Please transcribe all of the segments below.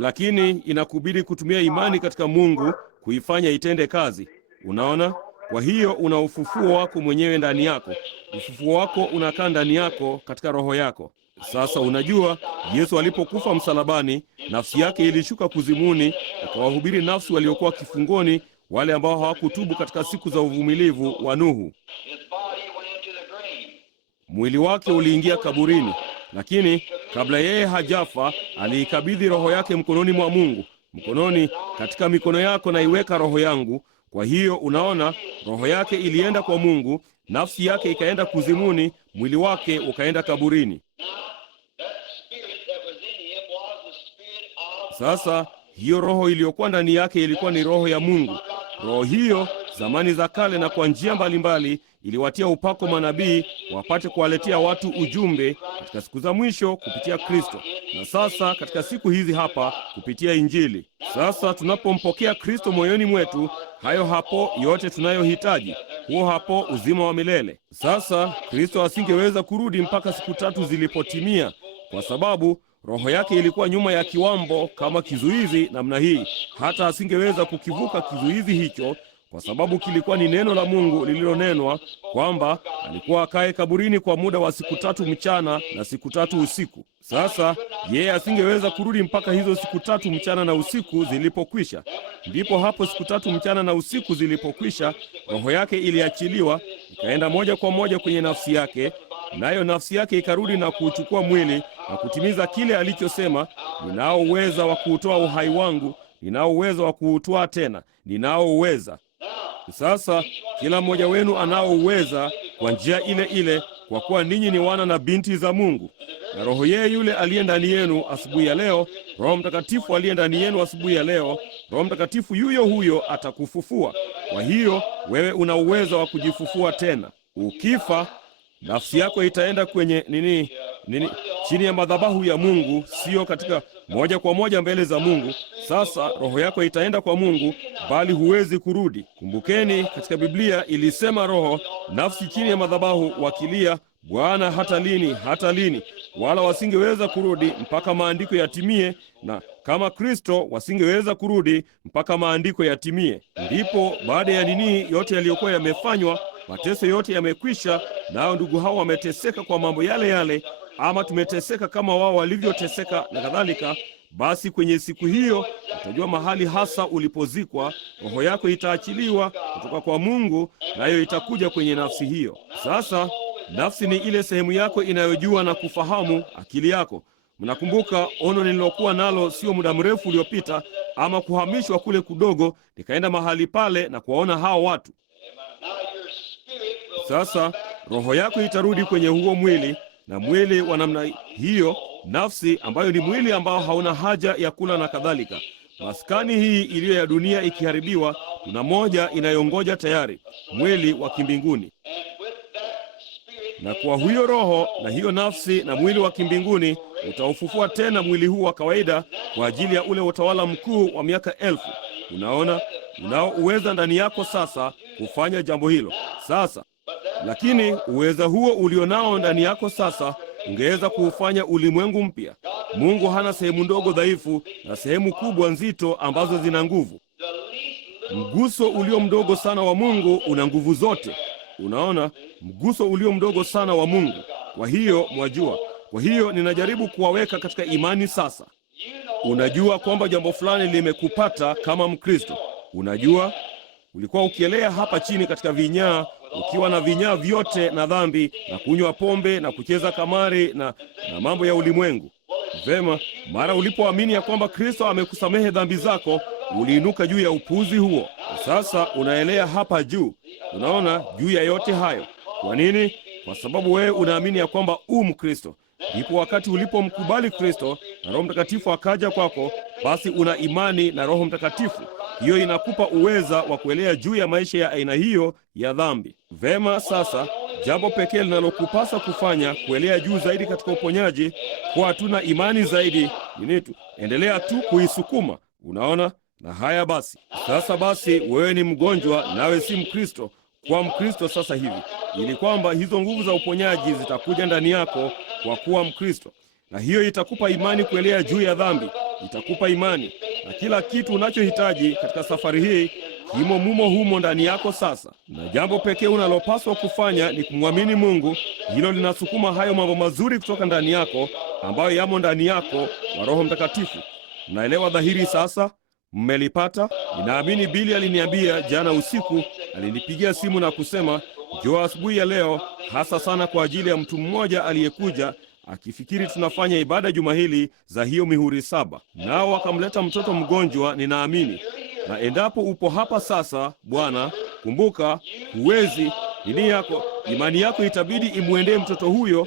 lakini inakubidi kutumia imani katika Mungu kuifanya itende kazi. Unaona? Kwa hiyo una ufufuo wako mwenyewe ndani yako. Ufufuo wako unakaa ndani yako katika roho yako. Sasa unajua, Yesu alipokufa msalabani, nafsi yake ilishuka kuzimuni, akawahubiri nafsi waliokuwa kifungoni, wale ambao hawakutubu katika siku za uvumilivu wa Nuhu. Mwili wake uliingia kaburini, lakini kabla yeye hajafa, aliikabidhi roho yake mkononi mwa Mungu. Mkononi, katika mikono yako naiweka roho yangu. Kwa hiyo unaona, roho yake ilienda kwa Mungu, nafsi yake ikaenda kuzimuni, mwili wake ukaenda kaburini. Sasa hiyo roho iliyokuwa ndani yake ilikuwa ni roho ya Mungu. Roho hiyo zamani za kale na kwa njia mbalimbali iliwatia upako manabii wapate kuwaletea watu ujumbe katika siku za mwisho kupitia Kristo, na sasa katika siku hizi hapa kupitia Injili. Sasa tunapompokea Kristo moyoni mwetu, hayo hapo yote tunayohitaji, huo hapo uzima wa milele. Sasa Kristo asingeweza kurudi mpaka siku 3 zilipotimia, kwa sababu roho yake ilikuwa nyuma ya kiwambo kama kizuizi namna hii. Hata asingeweza kukivuka kizuizi hicho, kwa sababu kilikuwa ni neno la Mungu lililonenwa kwamba alikuwa akae kaburini kwa muda wa siku 3 mchana na siku 3 usiku. Sasa yeye asingeweza kurudi mpaka hizo siku 3 mchana na usiku zilipokwisha. Ndipo hapo siku 3 mchana na usiku zilipokwisha, roho yake iliachiliwa, ikaenda moja kwa moja kwenye nafsi yake, nayo nafsi yake ikarudi na kuuchukua mwili na kutimiza kile alichosema, ninao uweza wa kuutoa uhai wangu, ninao uwezo wa kuutoa tena, ninao uweza. Sasa kila mmoja wenu anao uweza kwa njia ile ile, kwa kuwa ninyi ni wana na binti za Mungu. Na roho yeye yule aliye ndani yenu asubuhi ya leo, Roho Mtakatifu aliye ndani yenu asubuhi ya leo, Roho Mtakatifu yuyo huyo atakufufua. Kwa hiyo wewe una uwezo wa kujifufua tena. Ukifa, nafsi yako itaenda kwenye nini chini ya madhabahu ya Mungu, sio katika moja kwa moja mbele za Mungu. Sasa roho yako itaenda kwa Mungu, bali huwezi kurudi. Kumbukeni, katika Biblia ilisema roho, nafsi chini ya madhabahu wakilia, Bwana, hata lini, hata lini? Wala wasingeweza kurudi mpaka maandiko yatimie, na kama Kristo wasingeweza kurudi mpaka maandiko yatimie. Ndipo baada ya nini yote yaliyokuwa yamefanywa, mateso yote yamekwisha, nao ndugu hao wameteseka kwa mambo yale yale, ama tumeteseka kama wao walivyoteseka na kadhalika. Basi kwenye siku hiyo utajua mahali hasa ulipozikwa. Roho yako itaachiliwa kutoka kwa Mungu, nayo itakuja kwenye nafsi hiyo. Sasa nafsi ni ile sehemu yako inayojua na kufahamu, akili yako. Mnakumbuka ono nililokuwa nalo sio muda mrefu uliopita, ama kuhamishwa kule kudogo, nikaenda mahali pale na kuwaona hao watu. Sasa roho yako itarudi kwenye huo mwili, na mwili wa namna hiyo, nafsi ambayo ni mwili ambao hauna haja ya kula na kadhalika. Maskani hii iliyo ya dunia ikiharibiwa, tuna moja inayongoja tayari, mwili wa kimbinguni. Na kwa huyo roho na hiyo nafsi na mwili wa kimbinguni utaufufua tena mwili huu wa kawaida kwa ajili ya ule utawala mkuu wa miaka 1000. Unaona, unao uweza ndani yako sasa kufanya jambo hilo sasa. Lakini uweza huo ulionao ndani yako sasa ungeweza kuufanya ulimwengu mpya. Mungu hana sehemu ndogo dhaifu na sehemu kubwa nzito ambazo zina nguvu. Mguso ulio mdogo sana wa Mungu una nguvu zote. Unaona, mguso ulio mdogo sana wa Mungu. Kwa hiyo mwajua, kwa hiyo ninajaribu kuwaweka katika imani sasa. Unajua kwamba jambo fulani limekupata kama Mkristo. Unajua, ulikuwa ukielea hapa chini katika vinyaa, ukiwa na vinyaa vyote na dhambi na kunywa pombe na kucheza kamari na mambo ya ulimwengu. Vema, mara ulipoamini ya kwamba Kristo amekusamehe dhambi zako, uliinuka juu ya upuuzi huo. Sasa unaelea hapa juu. Unaona, juu ya yote hayo. Kwa nini? Kwa sababu wewe unaamini ya kwamba Mkristo. Ndipo wakati ulipomkubali Kristo na Roho Mtakatifu akaja kwako, basi una imani na Roho Mtakatifu. Hiyo inakupa uweza wa kuelea juu ya maisha ya aina hiyo ya dhambi. Vema, sasa jambo pekee linalokupasa kufanya kuelea juu zaidi katika uponyaji, kwa hatuna imani zaidi, tu endelea tu kuisukuma. Unaona? Na haya basi. Sasa basi, wewe ni mgonjwa nawe si Mkristo, kwa Mkristo sasa hivi, ili kwamba hizo nguvu za uponyaji zitakuja ndani yako kwa kuwa Mkristo. Na hiyo itakupa imani kuelea juu ya dhambi. itakupa imani, na kila kitu unachohitaji katika safari hii kimo mumo humo ndani yako sasa. Na jambo pekee unalopaswa kufanya ni kumwamini Mungu. Hilo linasukuma hayo mambo mazuri kutoka ndani yako ambayo yamo ndani yako wa Roho Mtakatifu. Mnaelewa dhahiri sasa? Mmelipata? Ninaamini Bili aliniambia jana usiku, alinipigia simu na kusema, njoo asubuhi ya leo, hasa sana kwa ajili ya mtu mmoja aliyekuja akifikiri tunafanya ibada juma hili za hiyo mihuri 7. Nao wakamleta mtoto mgonjwa, ninaamini. Na endapo upo hapa sasa, Bwana, kumbuka, huwezi nini yako, imani yako itabidi imuendee mtoto huyo,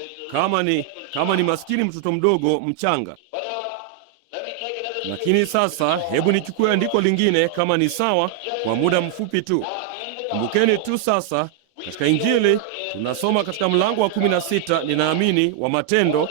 kama ni maskini mtoto mdogo mchanga. Lakini sasa hebu nichukue andiko lingine kama ni sawa kwa muda mfupi tu. Kumbukeni tu sasa, katika Injili tunasoma katika mlango wa 16 ninaamini wa Matendo,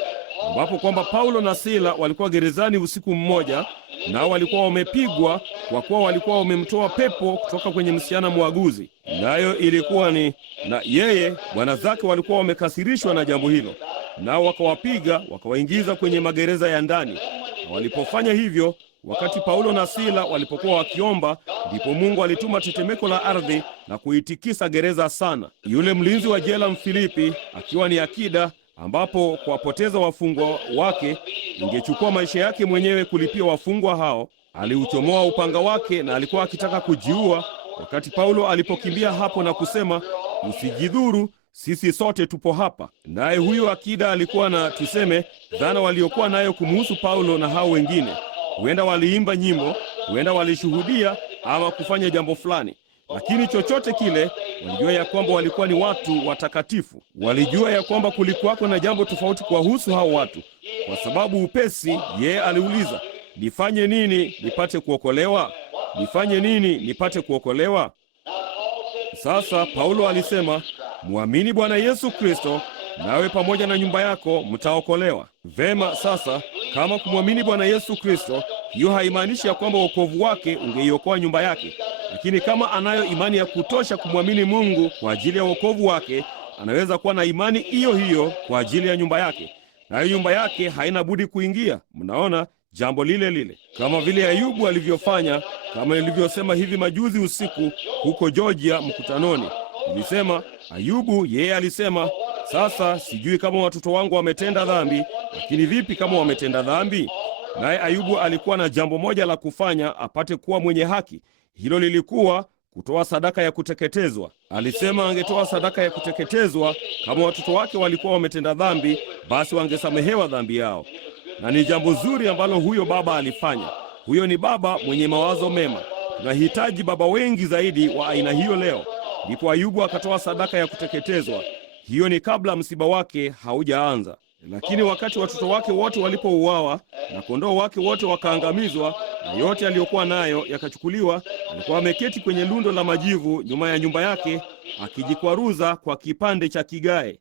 ambapo kwamba Paulo na Sila walikuwa gerezani usiku mmoja, nao walikuwa wamepigwa kwa kuwa walikuwa wamemtoa pepo kutoka kwenye msichana mwaguzi. Nayo ilikuwa ni na yeye bwana zake walikuwa wamekasirishwa na jambo hilo, nao wakawapiga wakawaingiza kwenye magereza ya ndani. Na walipofanya hivyo, wakati Paulo na Sila walipokuwa wakiomba, ndipo Mungu alituma tetemeko la ardhi na kuitikisa gereza sana. Yule mlinzi wa jela Mfilipi, akiwa ni akida, ambapo kuwapoteza wafungwa wake ingechukua maisha yake mwenyewe kulipia wafungwa hao, aliuchomoa upanga wake na alikuwa akitaka kujiua, wakati Paulo alipokimbia hapo na kusema, usijidhuru, sisi sote tupo hapa. Naye huyo akida alikuwa na, tuseme, dhana waliokuwa nayo kumuhusu Paulo na hao wengine. Huenda waliimba nyimbo, huenda walishuhudia ama kufanya jambo fulani. Lakini chochote kile, walijua ya kwamba walikuwa ni watu watakatifu. Walijua ya kwamba kulikuwako na jambo tofauti kuwahusu hao watu. Kwa sababu upesi, yeye aliuliza, nifanye nini nipate kuokolewa? Nifanye nini nipate kuokolewa? Sasa Paulo alisema, muamini Bwana Yesu Kristo, nawe pamoja na nyumba yako mtaokolewa. Vema, sasa kama kumwamini Bwana Yesu Kristo, hiyo haimaanishi ya kwamba wokovu wake ungeiokoa nyumba yake. Lakini kama anayo imani ya kutosha kumwamini Mungu kwa ajili ya wokovu wake, anaweza kuwa na imani hiyo hiyo kwa ajili ya nyumba yake, nayo nyumba yake haina budi kuingia. Mnaona jambo lile lile, kama vile Ayubu alivyofanya, kama nilivyosema hivi majuzi usiku huko Georgia mkutanoni. Nilisema Ayubu, yeye alisema, sasa sijui kama watoto wangu wametenda dhambi, lakini vipi kama wametenda dhambi? Naye Ayubu alikuwa na jambo moja la kufanya apate kuwa mwenye haki. Hilo lilikuwa kutoa sadaka ya kuteketezwa. Alisema angetoa sadaka ya kuteketezwa kama watoto wake walikuwa wametenda dhambi, basi wangesamehewa dhambi yao. Na ni jambo zuri ambalo huyo baba alifanya. Huyo ni baba mwenye mawazo mema. Tunahitaji baba wengi zaidi wa aina hiyo leo. Ndipo Ayubu akatoa sadaka ya kuteketezwa. Hiyo ni kabla msiba wake haujaanza. Lakini wakati watoto wake wote walipouawa na kondoo wake wote wakaangamizwa na yote aliyokuwa nayo yakachukuliwa, alikuwa ameketi kwenye lundo la majivu nyuma ya nyumba yake akijikwaruza kwa kipande cha kigae.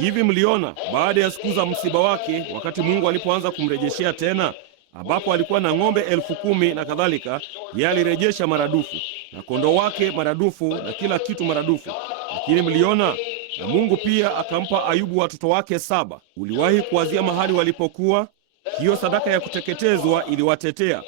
Hivi mliona baada ya siku za msiba wake, wakati Mungu alipoanza kumrejeshea tena, ambapo alikuwa na ng'ombe 10,000 na kadhalika, yeye alirejesha maradufu, na kondoo wake maradufu, na kila kitu maradufu. Lakini mliona, na Mungu pia akampa Ayubu watoto wake 7. Uliwahi kuwazia mahali walipokuwa? Hiyo sadaka ya kuteketezwa iliwatetea.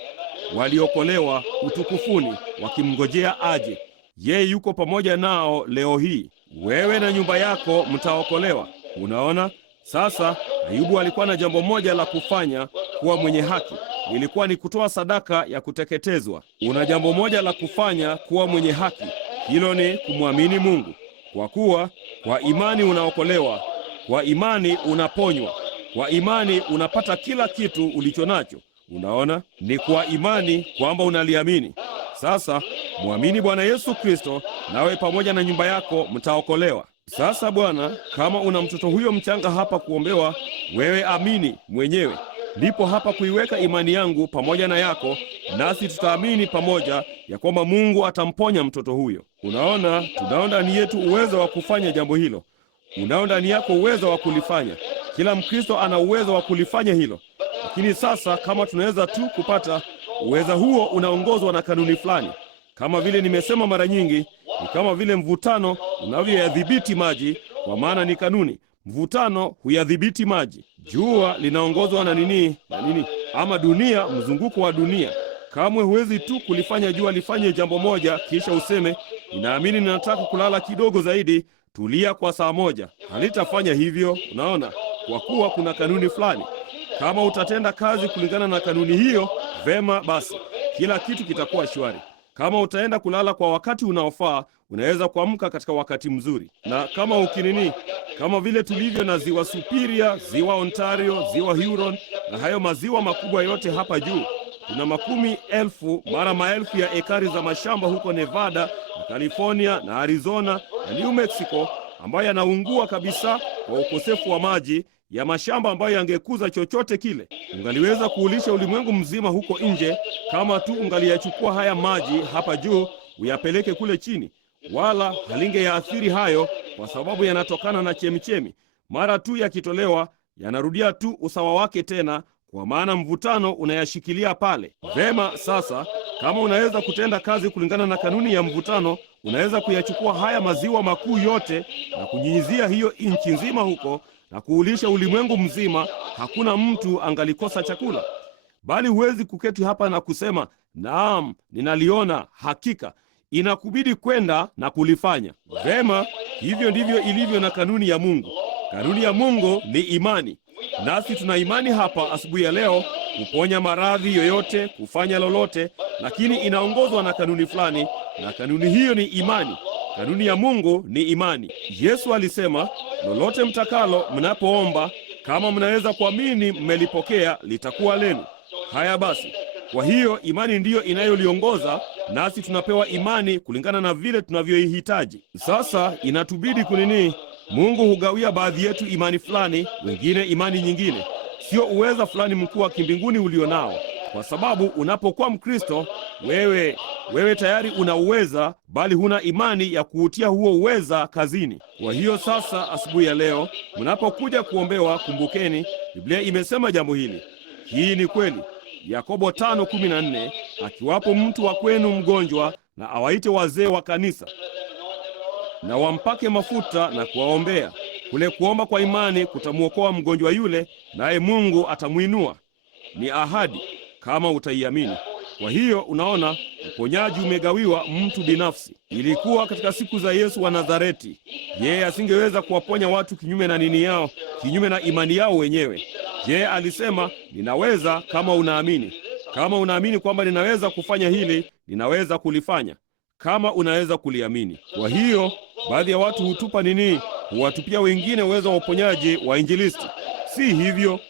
Waliokolewa utukufuni, wakimngojea aje. Yeye yuko pamoja nao leo hii. Wewe na nyumba yako mtaokolewa. Unaona? Sasa Ayubu alikuwa na jambo moja la kufanya, kuwa mwenye haki. Ilikuwa ni kutoa sadaka ya kuteketezwa. Una jambo moja la kufanya, kuwa mwenye haki. Hilo ni kumwamini Mungu. Kwa kuwa kwa imani unaokolewa, kwa imani unaponywa, kwa imani unapata kila kitu ulicho nacho. Unaona? Ni kwa imani kwamba unaliamini. Sasa muamini Bwana Yesu Kristo, nawe pamoja na nyumba yako mtaokolewa. Sasa Bwana, kama una mtoto huyo mchanga hapa kuombewa, wewe amini mwenyewe. Ndipo hapa kuiweka imani yangu pamoja na yako, nasi tutaamini pamoja ya kwamba Mungu atamponya mtoto huyo. Unaona, tunao ndani yetu uwezo wa kufanya jambo hilo. Unao ndani yako uwezo wa kulifanya. Kila Mkristo ana uwezo wa kulifanya hilo. Lakini sasa kama tunaweza tu kupata uwezo huo, unaongozwa na kanuni fulani. Kama vile nimesema mara nyingi, ni kama vile mvutano unavyoyadhibiti maji, kwa maana ni kanuni. Mvutano huyadhibiti maji. Jua linaongozwa na nini? ama dunia, mzunguko wa dunia. Kamwe huwezi tu kulifanya jua lifanye jambo moja kisha useme ninaamini ninataka kulala kidogo zaidi, tulia kwa saa moja. Halitafanya hivyo, unaona, kwa kuwa kuna kanuni fulani. Kama utatenda kazi kulingana na kanuni hiyo, vema basi, kila kitu kitakuwa shwari. Kama utaenda kulala kwa wakati unaofaa, unaweza kuamka katika wakati mzuri. Na kama ukinini, kama vile tulivyo na ziwa Superior, ziwa Ontario, ziwa Huron na hayo maziwa makubwa yote hapa juu, kuna makumi elfu mara maelfu ya ekari za mashamba huko Nevada na California na Arizona na New Mexico ambayo yanaungua kabisa kwa ukosefu wa maji, ya mashamba ambayo yangekuza chochote kile. Ungaliweza kuulisha ulimwengu mzima huko nje kama tu ungaliyachukua haya maji hapa juu uyapeleke kule chini, wala halingeyaathiri hayo, kwa sababu yanatokana na chemichemi. Mara tu yakitolewa yanarudia tu usawa wake tena, kwa maana mvutano unayashikilia pale. Vema, sasa kama unaweza kutenda kazi kulingana na kanuni ya mvutano, unaweza kuyachukua haya maziwa makuu yote na kunyunyizia hiyo nchi nzima huko na kuulisha ulimwengu mzima. Hakuna mtu angalikosa chakula. Bali huwezi kuketi hapa na kusema naam, ninaliona hakika. Inakubidi kwenda na kulifanya. Vema, hivyo ndivyo ilivyo na kanuni ya Mungu. Kanuni ya Mungu ni imani. Nasi tuna imani hapa asubuhi ya leo kuponya maradhi yoyote, kufanya lolote, lakini inaongozwa na kanuni fulani, na kanuni hiyo ni imani. Kanuni ya Mungu ni imani. Yesu alisema, lolote mtakalo mnapoomba, kama mnaweza kuamini mmelipokea, litakuwa lenu. Haya basi, kwa hiyo imani ndiyo inayoliongoza, nasi tunapewa imani kulingana na vile tunavyoihitaji. Sasa inatubidi kunini? Mungu hugawia baadhi yetu imani fulani, wengine imani nyingine. Sio uweza fulani mkuu wa kimbinguni ulionao, kwa sababu unapokuwa Mkristo, wewe tayari una uweza, bali huna imani ya kuutia huo uweza kazini. Kwa hiyo sasa, asubuhi ya leo mnapokuja kuombewa, kumbukeni Biblia imesema jambo hili. Hii ni kweli. Yakobo 5:14, akiwapo mtu wa kwenu mgonjwa, na awaite wazee wa kanisa na wampake mafuta na kuwaombea. Kule kuomba kwa imani kutamuokoa mgonjwa yule, naye Mungu atamuinua. Ni ahadi kama utaiamini. Kwa hiyo unaona, uponyaji umegawiwa mtu binafsi. Ilikuwa katika siku za Yesu wa Nazareti. Yeye asingeweza kuwaponya watu kinyume na nini yao, kinyume na imani yao wenyewe. Yeye alisema, ninaweza kama unaamini. Kama unaamini kwamba ninaweza kufanya hili, ninaweza kulifanya. Kama unaweza kuliamini. Kwa hiyo baadhi ya watu hutupa nini? Huwatupia wengine uwezo wa uponyaji wa injilisti. Si hivyo.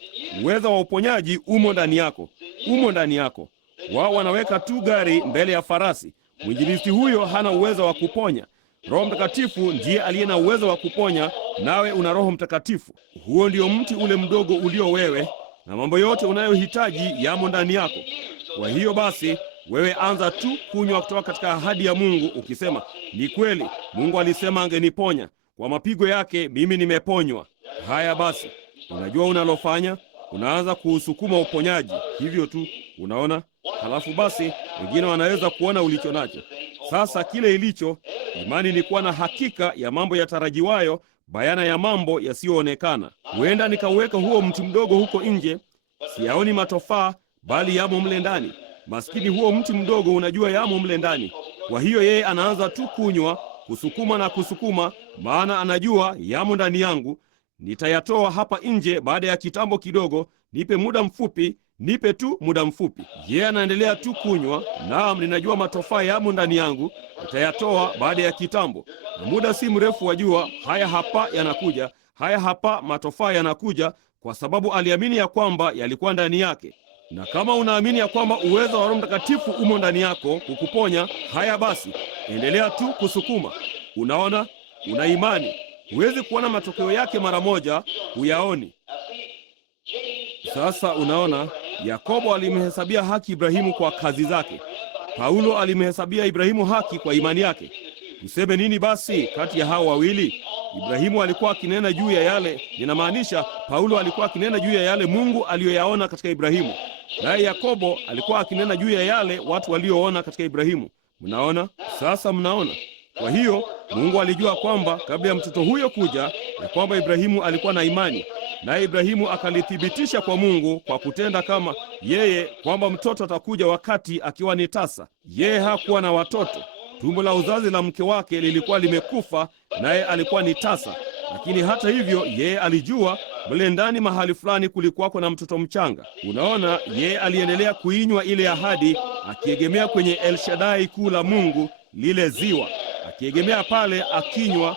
Uwezo wa uponyaji umo ndani yako. Umo ndani yako. Wao wanaweka tu gari mbele ya farasi. Mwinjilisti huyo hana uwezo wa kuponya. Roho Mtakatifu ndiye aliye na uwezo wa kuponya, nawe una Roho Mtakatifu. Huo ndio mti ule mdogo ulio wewe, na mambo yote unayohitaji yamo ndani yako. Kwa hiyo basi, wewe anza tu kunywa kutoka katika ahadi ya Mungu ukisema, ni kweli, Mungu alisema angeniponya. Kwa mapigo yake mimi nimeponywa. Haya basi, unajua unalofanya, unaanza kuusukuma uponyaji. Hivyo tu, unaona? Halafu basi, wengine wanaweza kuona ulicho nacho. Sasa kile ilicho, imani ni kuwa na hakika ya mambo yatarajiwayo, bayana ya mambo yasiyoonekana. Huenda nikauweka huo mti mdogo huko nje, siyaoni matofaa, bali yamo mle ndani. Maskini huo mti mdogo unajua yamo mle ndani. Kwa hiyo yeye anaanza tu kunywa, kusukuma na kusukuma, maana anajua yamo ndani yangu. Nitayatoa hapa nje baada ya kitambo kidogo, nipe muda mfupi, nipe tu muda mfupi. Yeye anaendelea tu kunywa, naam, ninajua matofaa yamo ndani yangu, nitayatoa baada ya kitambo. Na muda si mrefu wajua, haya hapa yanakuja, haya hapa matofaa yanakuja, kwa sababu aliamini ya kwamba yalikuwa ndani yake. Na kama unaamini ya kwamba uwezo wa Roho Mtakatifu umo ndani yako kukuponya, haya basi, endelea tu kusukuma. Unaona, una imani. Huwezi kuona matokeo yake mara moja, huyaoni. Sasa unaona, Yakobo alimhesabia haki Ibrahimu kwa kazi zake. Paulo alimhesabia Ibrahimu haki kwa imani yake. Tuseme nini basi kati ya hao wawili? Ibrahimu alikuwa akinena juu ya yale, ninamaanisha Paulo alikuwa akinena juu ya yale Mungu aliyoyaona katika Ibrahimu. Naye Yakobo alikuwa akinena juu ya yale watu walioona katika Ibrahimu. Mnaona? Sasa mnaona? Kwa hiyo Mungu alijua kwamba kabla ya mtoto huyo kuja, ya kwamba Ibrahimu alikuwa na imani, naye Ibrahimu akalithibitisha kwa Mungu kwa kutenda kama yeye, kwamba mtoto atakuja wakati akiwa ni tasa. Yeye hakuwa na watoto, tumbo la uzazi la mke wake lilikuwa limekufa, naye alikuwa ni tasa. Lakini hata hivyo, yeye alijua mle ndani mahali fulani kulikuwako na mtoto mchanga. Unaona, yeye aliendelea kuinywa ile ahadi, akiegemea kwenye El Shaddai kuu la Mungu, lile ziwa, akiegemea pale, akinywa,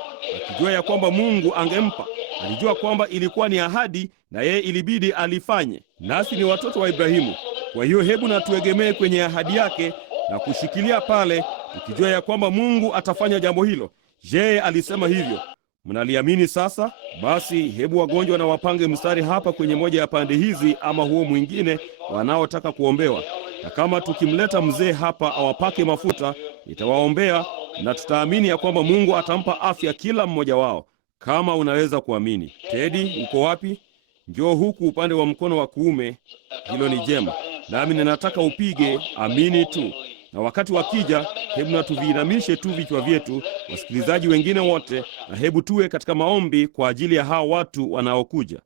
akijua ya kwamba Mungu angempa. Alijua kwamba ilikuwa ni ahadi na yeye ilibidi alifanye. Nasi ni watoto wa Ibrahimu. Kwa hiyo hebu na tuegemee kwenye ahadi yake na kushikilia pale, tukijua ya kwamba Mungu atafanya jambo hilo. Je, alisema hivyo? Mnaliamini sasa? Basi hebu wagonjwa na wapange mstari hapa kwenye moja ya pande hizi ama huo mwingine wanaotaka kuombewa. Na kama tukimleta mzee hapa awapake mafuta, nitawaombea na tutaamini ya kwamba Mungu atampa afya kila mmoja wao. Kama unaweza kuamini. Teddy, uko wapi? Njoo huku upande wa mkono wa kuume. Hilo ni jema. Nami ninataka upige amini tu. Na wakati wakija, hebu na tuviinamishe tu vichwa vyetu, wasikilizaji wengine wote, na hebu tuwe katika maombi kwa ajili ya hao watu wanaokuja.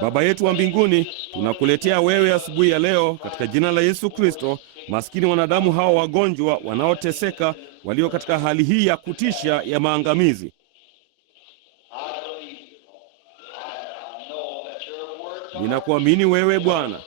Baba yetu wa mbinguni, tunakuletea wewe asubuhi ya leo katika jina la Yesu Kristo, maskini wanadamu hao wagonjwa wanaoteseka, walio katika hali hii ya kutisha ya maangamizi. Ninakuamini wewe Bwana.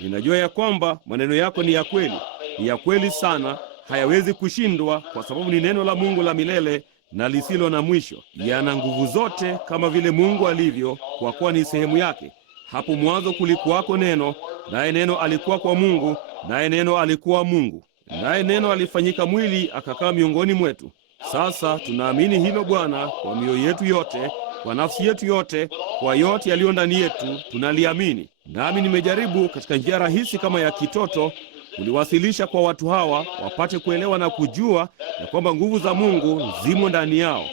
Ninajua ya kwamba maneno yako ni ya kweli, ni ya kweli sana, hayawezi kushindwa, kwa sababu ni neno la Mungu la milele na lisilo na mwisho. Yana nguvu zote kama vile Mungu alivyo, kwa kuwa ni sehemu yake. Hapo mwanzo kulikuwako neno, naye neno alikuwa kwa Mungu, naye neno alikuwa Mungu. Naye neno alifanyika mwili akakaa miongoni mwetu. Sasa tunaamini hilo Bwana, kwa mioyo yetu yote, kwa nafsi yetu yote, kwa yote yaliyo ndani yetu, tunaliamini. Nami nimejaribu katika njia rahisi kama ya kitoto kuliwasilisha kwa watu hawa, wapate kuelewa na kujua ya kwamba nguvu za Mungu zimo ndani yao.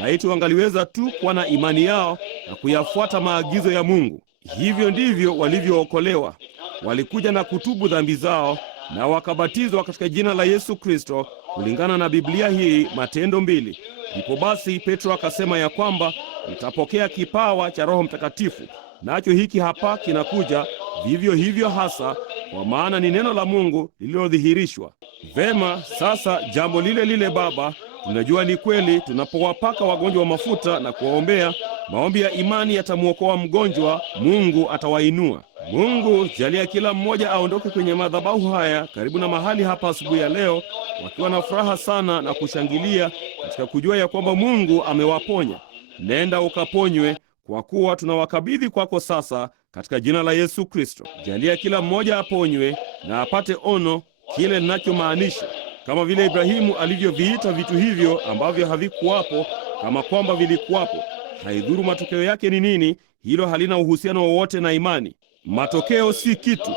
Laiti wangaliweza tu kuwa na imani yao na kuyafuata maagizo ya Mungu. Hivyo ndivyo walivyookolewa. Walikuja na kutubu dhambi zao na wakabatizwa katika jina la Yesu Kristo, kulingana na Biblia hii, Matendo 2. Ndipo basi Petro akasema ya kwamba mtapokea kipawa cha Roho Mtakatifu. Nacho hiki hapa kinakuja vivyo hivyo hasa, kwa maana ni neno la Mungu lililodhihirishwa. Vema, sasa jambo lile lile Baba, tunajua ni kweli, tunapowapaka wagonjwa wa mafuta na kuwaombea, maombi ya imani yatamwokoa mgonjwa, Mungu atawainua. Mungu, jalia kila mmoja aondoke kwenye madhabahu haya karibu na mahali hapa asubuhi ya leo, wakiwa na furaha sana na kushangilia katika kujua ya kwamba Mungu amewaponya. Nenda ukaponywe, kwa kuwa tunawakabidhi kwako sasa katika jina la Yesu Kristo. Jalia kila mmoja aponywe na apate ono kile ninachomaanisha, kama vile Ibrahimu alivyoviita vitu hivyo ambavyo havikuwapo kama kwamba vilikuwapo. Haidhuru matokeo yake ni nini, hilo halina uhusiano wowote na imani. Matokeo si kitu.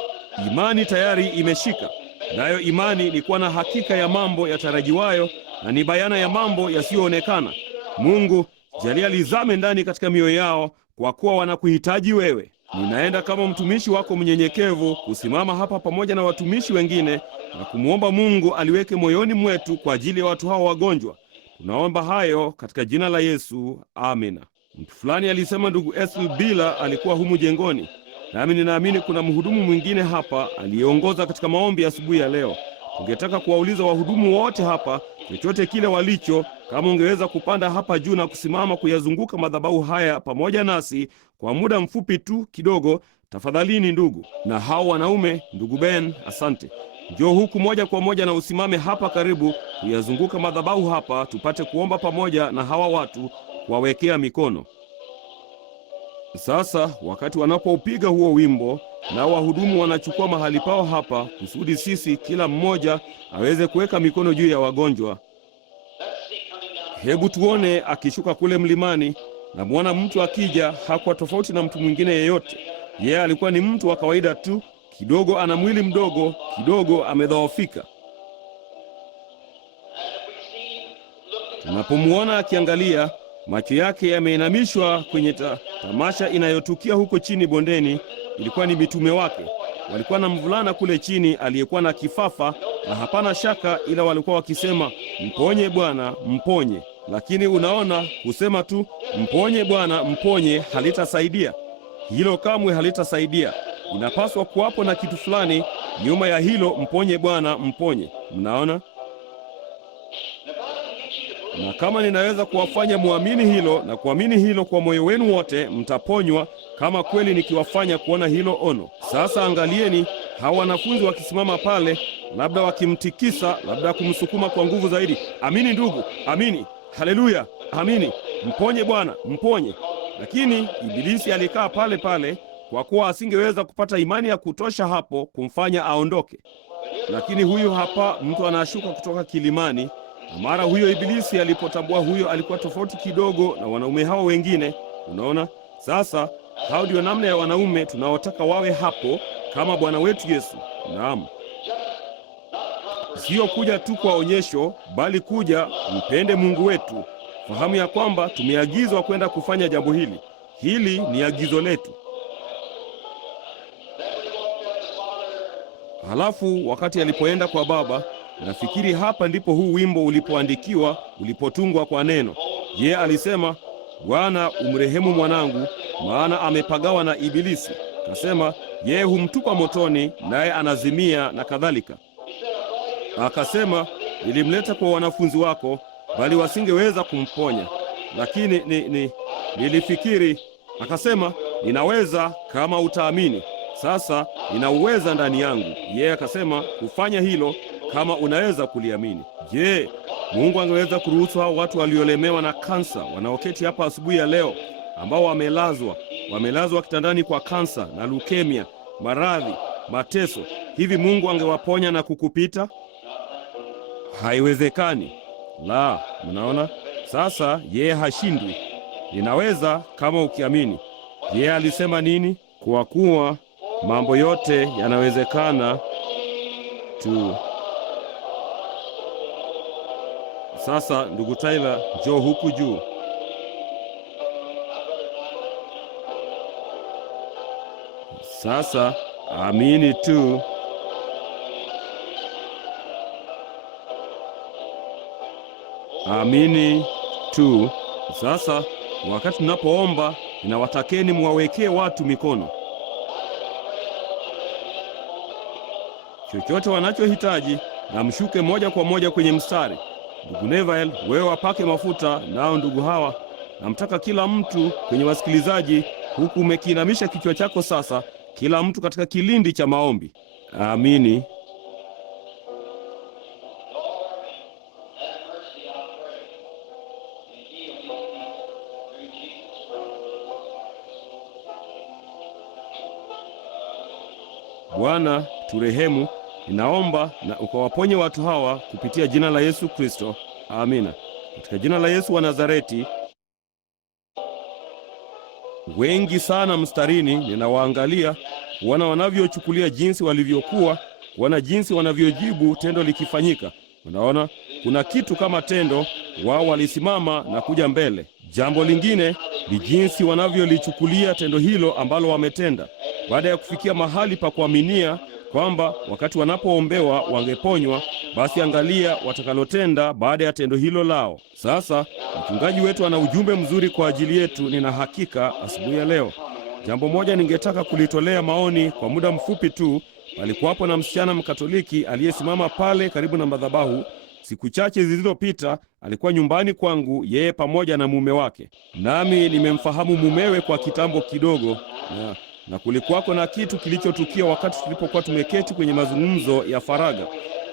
Imani tayari imeshika. Nayo imani ni kuwa na hakika ya mambo yatarajiwayo na ni bayana ya mambo yasiyoonekana. Mungu, jalia lizame ndani katika mioyo yao, kwa kuwa wanakuhitaji wewe. Ninaenda kama mtumishi wako mnyenyekevu kusimama hapa pamoja na watumishi wengine na kumwomba Mungu aliweke moyoni mwetu kwa ajili ya watu hao wagonjwa. Tunaomba hayo katika jina la Yesu, amina. Mtu fulani alisema ndugu Ethel Bila alikuwa humu jengoni, nami ninaamini kuna mhudumu mwingine hapa aliyeongoza katika maombi asubuhi ya leo. Tungetaka kuwauliza wahudumu wote hapa, chochote kile walicho, kama ungeweza kupanda hapa juu na kusimama kuyazunguka madhabahu haya pamoja nasi kwa muda mfupi tu kidogo, tafadhalini ndugu. Na hao wanaume, ndugu Ben, asante. Njoo huku moja kwa moja na usimame hapa karibu kuyazunguka madhabahu hapa, tupate kuomba pamoja na hawa watu, kuwawekea mikono. Sasa wakati wanapoupiga huo wimbo, na wahudumu wanachukua mahali pao hapa, kusudi sisi kila mmoja aweze kuweka mikono juu ya wagonjwa. Hebu tuone akishuka kule mlimani, na muona mtu akija. Hakuwa tofauti na mtu mwingine yeyote. Yeye alikuwa ni mtu wa kawaida tu, kidogo ana mwili mdogo, kidogo amedhoofika. Tunapomuona akiangalia, macho yake yameinamishwa kwenye tamasha inayotukia huko chini bondeni. Ilikuwa ni mitume wake. walikuwa na mvulana kule chini aliyekuwa na kifafa, na hapana shaka ila walikuwa wakisema, mponye Bwana, mponye. Lakini unaona, kusema tu mponye Bwana, mponye halitasaidia. Hilo kamwe halitasaidia. Inapaswa kuwapo na kitu fulani nyuma ya hilo, mponye Bwana, mponye. Mnaona? Na kama ninaweza kuwafanya muamini hilo na kuamini hilo kwa moyo wenu wote, mtaponywa, kama kweli nikiwafanya kuona hilo ono. Sasa angalieni hawa wanafunzi wakisimama pale, labda wakimtikisa, labda kumsukuma kwa nguvu zaidi. Amini ndugu, amini. Haleluya, amini. Mponye Bwana, mponye. Lakini Ibilisi alikaa pale pale, kwa kuwa asingeweza kupata imani ya kutosha hapo kumfanya aondoke. Lakini huyu hapa mtu anashuka kutoka kilimani, na mara huyo Ibilisi alipotambua huyo alikuwa tofauti kidogo na wanaume hao wengine. Unaona? Sasa hao ndio namna ya wanaume tunaotaka wawe hapo kama Bwana wetu Yesu. Naam. Sio kuja tu kwa onyesho, bali kuja mpende Mungu wetu. Fahamu ya kwamba tumeagizwa kwenda kufanya jambo hili. Hili ni agizo letu. Halafu wakati alipoenda kwa Baba, nafikiri hapa ndipo huu wimbo ulipoandikiwa, ulipotungwa kwa neno. Yeye alisema, Bwana umrehemu mwanangu, maana amepagawa na Ibilisi. Kasema, yeye humtupa motoni, naye anazimia na kadhalika. Akasema, nilimleta kwa wanafunzi wako, bali wasingeweza kumponya. Lakini nilifikiri. Akasema, ninaweza kama utaamini. Sasa ninauweza ndani yangu. Yeye akasema, kufanya hilo kama unaweza kuliamini. Je, Mungu angeweza kuruhusu hao watu waliolemewa na kansa wanaoketi hapa asubuhi ya leo, ambao wamelazwa kitandani kwa kansa na leukemia, maradhi, mateso, hivi Mungu angewaponya na kukupita? Haiwezekani. La, mnaona? Sasa yeye hashindwi. Ninaweza kama ukiamini. Yeye alisema nini? Kwa kuwa mambo yote yanawezekana tu. Sasa ndugu Tyler, njoo huku juu. Sasa amini tu. Amini tu. Sasa wakati tunapoomba, ninawatakeni muwawekee watu mikono. Chochote wanachohitaji, na mshuke moja kwa moja kwenye mstari. Ndugu Neville, wewe wapake mafuta, nao ndugu hawa. Namtaka kila mtu kwenye wasikilizaji, huku umekiinamisha kichwa chako sasa, kila mtu katika kilindi cha maombi. Amini. Bwana, turehemu. Ninaomba na ukawaponye watu hawa kupitia jina la Yesu Kristo. Amina. Katika jina la Yesu wa Nazareti. Wengi sana mstarini, ninawaangalia kuona wanavyochukulia jinsi walivyokuwa, kuona jinsi wanavyojibu tendo likifanyika. Unaona, kuna kitu kama tendo, wao walisimama na kuja mbele. Jambo lingine ni jinsi wanavyolichukulia tendo hilo ambalo wametenda, baada ya kufikia mahali pa kuaminia kwamba wakati wanapoombewa wangeponywa. Basi angalia watakalotenda baada ya tendo hilo lao. Sasa mchungaji wetu ana ujumbe mzuri kwa ajili yetu, nina hakika asubuhi ya leo. Jambo moja ningetaka kulitolea maoni kwa muda mfupi tu. Palikuwapo na msichana Mkatoliki aliyesimama pale karibu na madhabahu. Siku chache zilizopita alikuwa nyumbani kwangu, yeye pamoja na mume wake. Nami nimemfahamu mumewe kwa kitambo kidogo, na kulikuwako na kitu kilichotukia wakati tulipokuwa tumeketi kwenye mazungumzo ya faraga.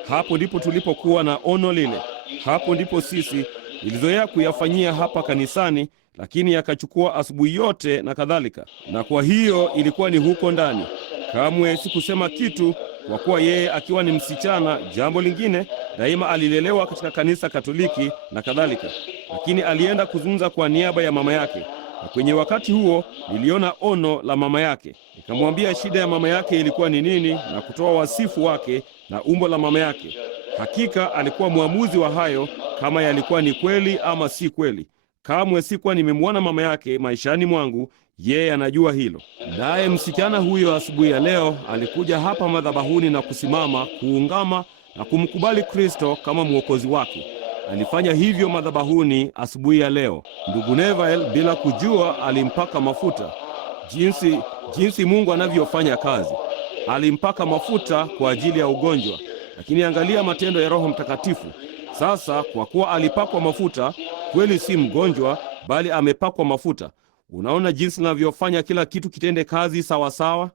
Hapo ndipo tulipokuwa na ono lile. Hapo ndipo sisi nilizoea kuyafanyia hapa kanisani, lakini yakachukua asubuhi yote na kadhalika. Na kwa hiyo ilikuwa ni huko ndani. Kamwe sikusema kitu, kwa kuwa yeye akiwa ni msichana. Jambo lingine, daima alilelewa katika kanisa Katoliki na kadhalika, lakini alienda kuzungumza kwa niaba ya mama yake. Na kwenye wakati huo niliona ono la mama yake. Nikamwambia shida ya mama yake ilikuwa ni nini, na kutoa wasifu wake na umbo la mama yake. Hakika alikuwa mwamuzi wa hayo, kama yalikuwa ni kweli ama si kweli. Kamwe sikuwa nimemwona mama yake maishani mwangu, Yeye anajua hilo. Naye msichana huyo asubuhi ya leo alikuja hapa madhabahuni na kusimama, kuungama na kumkubali Kristo kama mwokozi wake. Alifanya hivyo madhabahuni asubuhi ya leo. Ndugu Neville bila kujua alimpaka mafuta. Jinsi Mungu anavyofanya kazi. Alimpaka mafuta kwa ajili ya ugonjwa. Lakini angalia matendo ya Roho Mtakatifu. Sasa kwa kuwa alipakwa mafuta, kweli si mgonjwa bali amepakwa mafuta. Unaona jinsi anavyofanya kila kitu kitende kazi sawa sawa.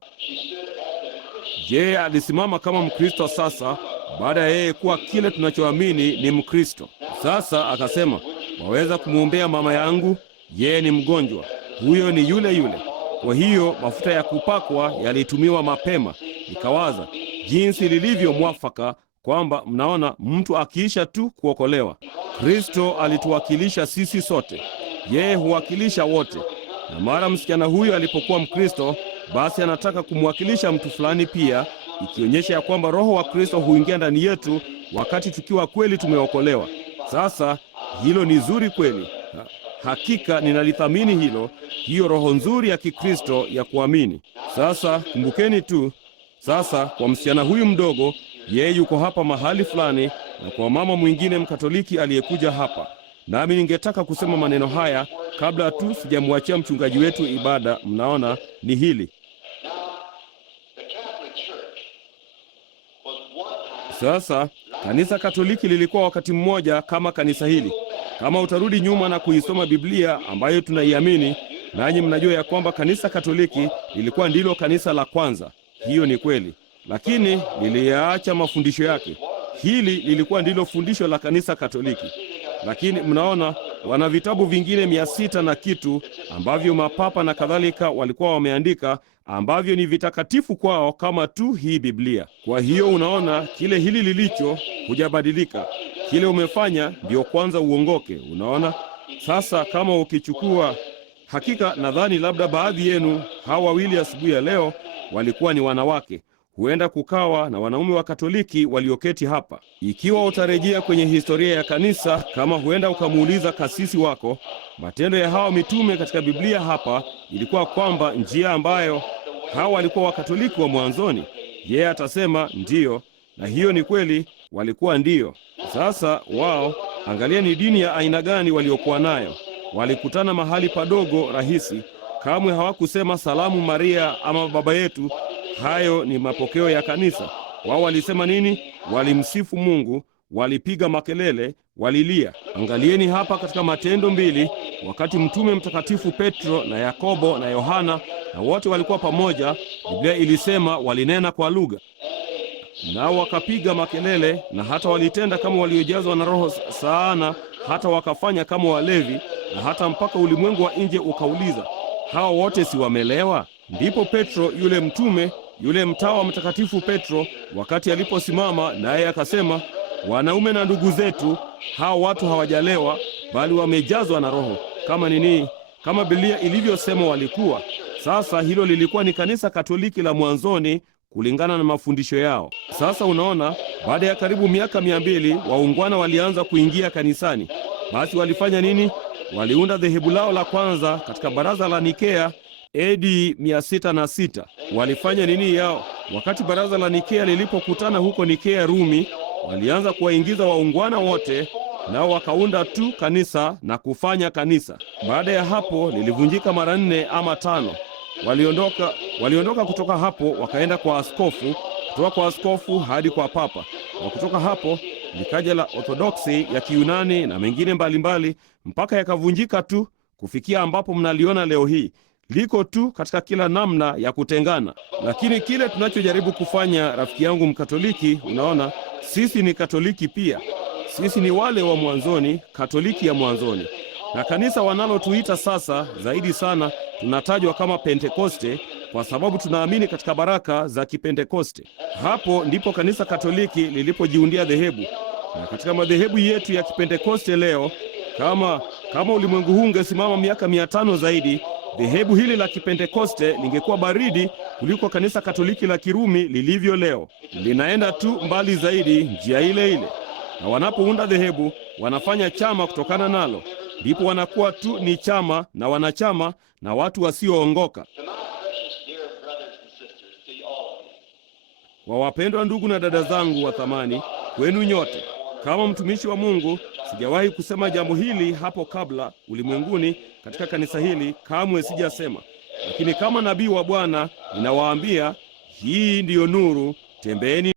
Je, alisimama kama Mkristo sasa baada ya yeye kuwa kile tunachoamini ni Mkristo. Sasa akasema, waweza kumwombea mama yangu, yeye ni mgonjwa. Huyo ni yule yule. Kwa hiyo mafuta ya kupakwa yalitumiwa mapema. Nikawaza jinsi lilivyo mwafaka kwamba mnaona mtu akiisha tu kuokolewa. Kristo alituwakilisha sisi sote. Yeye huwakilisha wote. Na mara msichana huyo alipokuwa Mkristo, basi anataka kumwakilisha mtu fulani pia, ikionyesha ya kwamba Roho wa Kristo huingia ndani yetu wakati tukiwa kweli tumeokolewa. Sasa hilo ni zuri kweli. Hakika ninalithamini hilo, hiyo roho nzuri ya Kikristo ya kuamini. Sasa kumbukeni tu, sasa kwa msichana huyu mdogo, yeye yuko hapa mahali fulani, na kwa mama mwingine Mkatoliki aliyekuja hapa. Nami ningetaka kusema maneno haya kabla tu sijamwachia mchungaji wetu ibada. Mnaona ni hili. Sasa kanisa Katoliki lilikuwa wakati mmoja kama kanisa hili. Kama utarudi nyuma na kuisoma Biblia ambayo tunaiamini, nanyi mnajua ya kwamba kanisa Katoliki lilikuwa ndilo kanisa la kwanza. Hiyo ni kweli, lakini liliyaacha mafundisho yake. Hili lilikuwa ndilo fundisho la kanisa Katoliki. Lakini mnaona wana vitabu vingine 600 na kitu ambavyo mapapa na kadhalika walikuwa wameandika, ambavyo ni vitakatifu kwao kama tu hii Biblia. Kwa hiyo unaona kile hili lilicho hujabadilika. Kile umefanya ndio kwanza uongoke. Unaona sasa, kama ukichukua, hakika nadhani labda baadhi yenu hawa wawili asubuhi ya leo walikuwa ni wanawake. Huenda kukawa na wanaume wa Katoliki walioketi hapa. Ikiwa utarejea kwenye historia ya kanisa, kama huenda ukamuuliza kasisi wako, matendo ya hawa mitume katika Biblia hapa ilikuwa kwamba njia ambayo hawa walikuwa Wakatoliki wa mwanzoni, yeye atasema ndiyo, na hiyo ni kweli, walikuwa ndiyo. Sasa wao, angalia ni dini ya aina gani waliokuwa nayo. Walikutana mahali padogo rahisi. Kamwe hawakusema salamu Maria ama baba yetu. Hayo ni mapokeo ya kanisa. Wao walisema nini? Walimsifu Mungu, walipiga makelele, walilia. Angalieni hapa katika Matendo 2, wakati mtume mtakatifu Petro na Yakobo na Yohana na wote walikuwa pamoja, Biblia ilisema walinena kwa lugha. Nao wakapiga makelele, na hata walitenda kama waliojazwa na Roho sana, hata wakafanya kama walevi, na hata mpaka ulimwengu wa nje ukauliza, hawa wote si wamelewa? Ndipo Petro yule mtume, yule mtawa mtakatifu Petro, wakati aliposimama naye akasema, wanaume na ndugu zetu, hao watu hawajalewa, bali wamejazwa na Roho. Kama nini? Kama Biblia ilivyosema walikuwa. Sasa hilo lilikuwa ni kanisa Katoliki la mwanzoni kulingana na mafundisho yao. Sasa unaona, baada ya karibu miaka 200 waungwana walianza kuingia kanisani. Basi walifanya nini? Waliunda dhehebu lao la kwanza katika baraza la Nikea AD 606. Walifanya nini yao? Wakati baraza la Nikea lilipokutana huko Nikea Rumi, walianza kuwaingiza waungwana wote, nao wakaunda tu kanisa na kufanya kanisa. Baada ya hapo lilivunjika mara 4 ama 5. Waliondoka kutoka hapo wakaenda kwa askofu, kutoka kwa askofu hadi kwa papa, na kutoka hapo likaja la Orthodoksi ya Kiyunani na mengine mbalimbali, mpaka yakavunjika tu kufikia ambapo mnaliona leo hii. Liko tu katika kila namna ya kutengana. Lakini kile tunachojaribu kufanya, rafiki yangu Mkatoliki, unaona, sisi ni Katoliki pia. Sisi ni wale wa mwanzoni, Katoliki ya mwanzoni. Na kanisa wanalotuita sasa zaidi sana tunatajwa kama Pentekoste, kwa sababu tunaamini katika baraka za Kipentekoste. Hapo ndipo kanisa Katoliki lilipojiundia dhehebu. Na katika madhehebu yetu ya Kipentekoste leo, kama ulimwengu huu ungesimama miaka 500 zaidi, dhehebu hili la Kipentekoste lingekuwa baridi kuliko kanisa Katoliki la Kirumi lilivyo leo. Linaenda tu mbali zaidi, njia ile ile. Na wanapounda dhehebu, wanafanya chama kutokana nalo. ndipo wanakuwa tu ni chama na wanachama na watu wasioongoka. Kwa wapendwa ndugu na dada zangu wa thamani, kwenu nyote, kama mtumishi wa Mungu, sijawahi kusema jambo hili hapo kabla ulimwenguni katika kanisa hili, kamwe sijasema. Lakini kama nabii wa Bwana ninawaambia, hii ndiyo nuru, tembeeni